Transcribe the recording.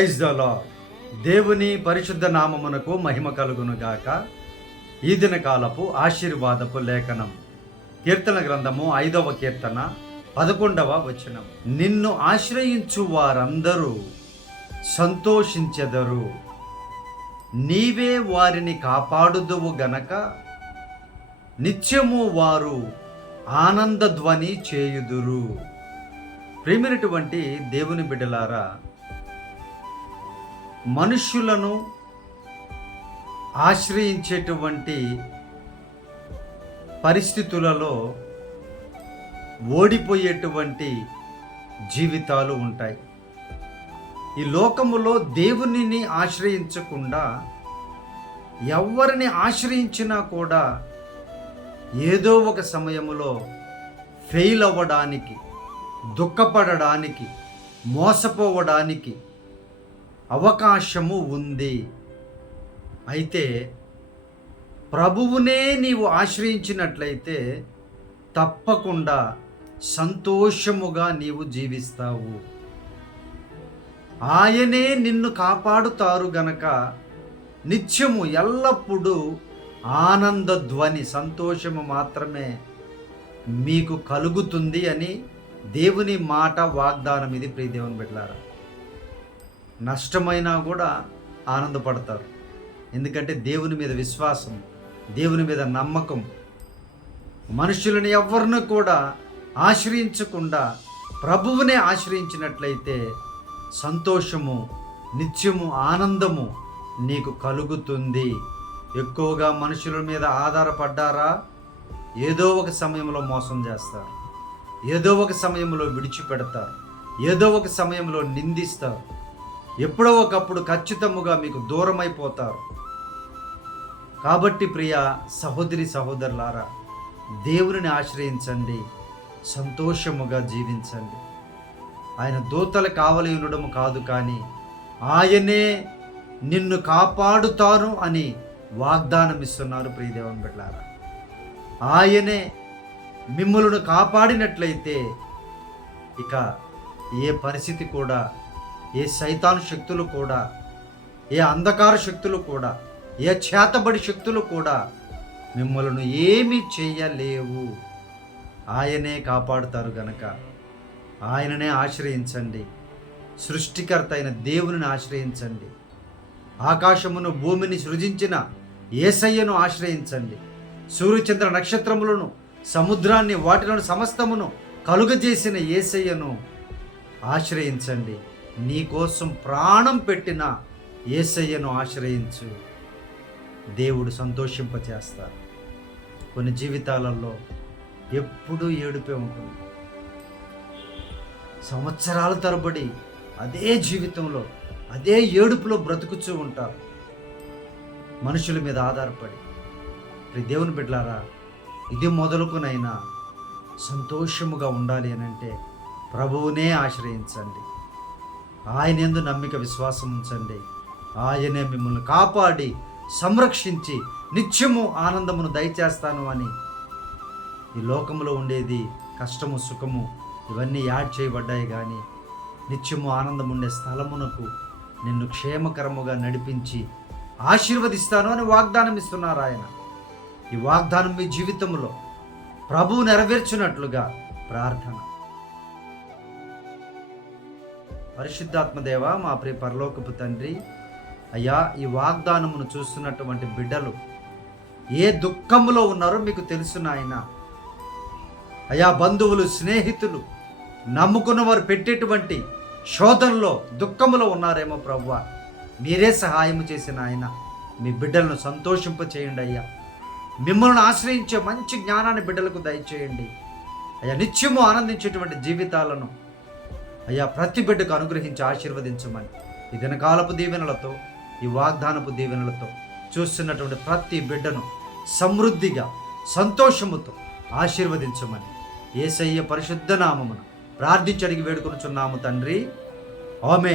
Praise the lord. దేవుని పరిశుద్ధ నామమునకు మహిమ కలుగును గాక ఈ దిన కాలపు ఆశీర్వాదపు లేఖనం. కీర్తన గ్రంథము ఐదవ కీర్తన పదకొండవ వచనం. నిన్ను ఆశ్రయించు వారందరూ సంతోషించెదరు. నీవే వారిని కాపాడుదువు గనక. నిత్యము వారు ఆనందధ్వని చేయుదురు. ప్రేమినటువంటి దేవుని బిడ్డలారా మనుష్యులను ఆశ్రయించేటువంటి పరిస్థితులలో ఓడిపోయేటువంటి జీవితాలు ఉంటాయి. ఈ లోకములో దేవునిని ఆశ్రయించకుండా ఎవరిని ఆశ్రయించినా కూడా ఏదో ఒక సమయంలో ఫెయిల్ అవ్వడానికి దుఃఖపడడానికి మోసపోవడానికి అవకాశము ఉంది. అయితే ప్రభువునే నీవు ఆశ్రయించినట్లయితే తప్పకుండా సంతోషముగా నీవు జీవిస్తావు. ఆయనే నిన్ను కాపాడుతారు గనక నిత్యము ఎల్లప్పుడూ ఆనంద ధ్వని సంతోషము మాత్రమే మీకు కలుగుతుంది అని దేవుని మాట వాగ్దానం ఇది ప్రియదేవుని బిడ్డలారా. నష్టమైనా కూడా ఆనందపడతారు. ఎందుకంటే దేవుని మీద విశ్వాసం దేవుని మీద నమ్మకం మనుషులను ఎవరిని కూడా ఆశ్రయించకుండా ప్రభువునే ఆశ్రయించినట్లయితే సంతోషము నిత్యము ఆనందము నీకు కలుగుతుంది. ఎక్కువగా మనుషుల మీద ఆధారపడ్డారా? ఏదో ఒక సమయంలో మోసం చేస్తారు. ఏదో ఒక సమయంలో విడిచిపెడతారు. ఏదో ఒక సమయంలో నిందిస్తారు. ఎప్పుడో ఒకప్పుడు ఖచ్చితముగా మీకు దూరమైపోతారు. కాబట్టి ప్రియ సహోదరి సహోదరులారా దేవుని ఆశ్రయించండి సంతోషముగా జీవించండి. ఆయన దూతలు కావలి ఉండడం కాదు కానీ ఆయనే నిన్ను కాపాడుతాను అని వాగ్దానం ఇస్తున్నారు ప్రియదేవన్ బిడ్డారా ఆయనే మిమ్మలను కాపాడినట్లయితే ఇక ఏ పరిస్థితి కూడా ఏ సైతాను శక్తులు కూడా ఏ అంధకార శక్తులు కూడా ఏ చేతబడి శక్తులు కూడా మిమ్మల్ని ఏమీ చేయలేవు. ఆయనే కాపాడుతారు గనక. ఆయననే ఆశ్రయించండి. సృష్టికర్త అయిన దేవుని ఆశ్రయించండి. ఆకాశమును భూమిని సృజించిన ఏసయ్యను ఆశ్రయించండి. సూర్యచంద్ర నక్షత్రములను సముద్రాన్ని వాటిలోని సమస్తమును కలుగజేసిన ఏసయ్యను ఆశ్రయించండి. నీకోసం ప్రాణం పెట్టిన ఏసయ్యను ఆశ్రయించు. దేవుడు సంతోషింపచేస్తారు. కొన్ని జీవితాలలో ఎప్పుడూ ఏడుపే ఉంటుంది. సంవత్సరాల తరబడి అదే జీవితంలో అదే ఏడుపులో బ్రతుకుచూ ఉంటారు. మనుషుల మీద ఆధారపడి. ప్రియ దేవుని బిడ్డలారా ఇది మొదలుకునైనా సంతోషముగా ఉండాలి అని అంటే ప్రభువునే ఆశ్రయించండి. ఆయన ఎందు నమ్మిక విశ్వాసం ఉంచండి. ఆయనే మిమ్మల్ని కాపాడి సంరక్షించి నిత్యము ఆనందమును దయచేస్తాను అని. ఈ లోకంలో ఉండేది కష్టము సుఖము ఇవన్నీ యాడ్ చేయబడ్డాయి కానీ నిత్యము ఆనందం ఉండే స్థలమునకు నిన్ను క్షేమకరముగా నడిపించి ఆశీర్వదిస్తాను అని వాగ్దానం ఇస్తున్నారు ఆయన. ఈ వాగ్దానం మీ జీవితంలో ప్రభువు నెరవేర్చినట్లుగా ప్రార్థన. పరిశుద్ధాత్మదేవ మా ప్రియ పరలోకపు తండ్రి అయ్యా ఈ వాగ్దానమును చూస్తున్నటువంటి బిడ్డలు ఏ దుఃఖములో ఉన్నారో మీకు తెలుసు నాయన. అయా బంధువులు స్నేహితులు నమ్ముకున్న వారు పెట్టేటువంటి శోధనలో దుఃఖములో ఉన్నారేమో ప్రవ్వ. మీరే సహాయం చేసిన ఆయన మీ బిడ్డలను సంతోషింప చేయండి అయ్యా. మిమ్మల్ని ఆశ్రయించే మంచి జ్ఞానాన్ని బిడ్డలకు దయచేయండి. అయ్యా నిత్యము ఆనందించేటువంటి జీవితాలను అయ్యా ప్రతి బిడ్డకు అనుగ్రహించి ఆశీర్వదించమని. ఈ దినకాలపు దీవెనలతో ఈ వాగ్దానపు దీవెనలతో చూస్తున్నటువంటి ప్రతి బిడ్డను సమృద్ధిగా సంతోషముతో ఆశీర్వదించమని. ఏసయ్య పరిశుద్ధ నామమును ప్రార్థించడిగి వేడుకొనుచున్నాము తండ్రి. ఆమె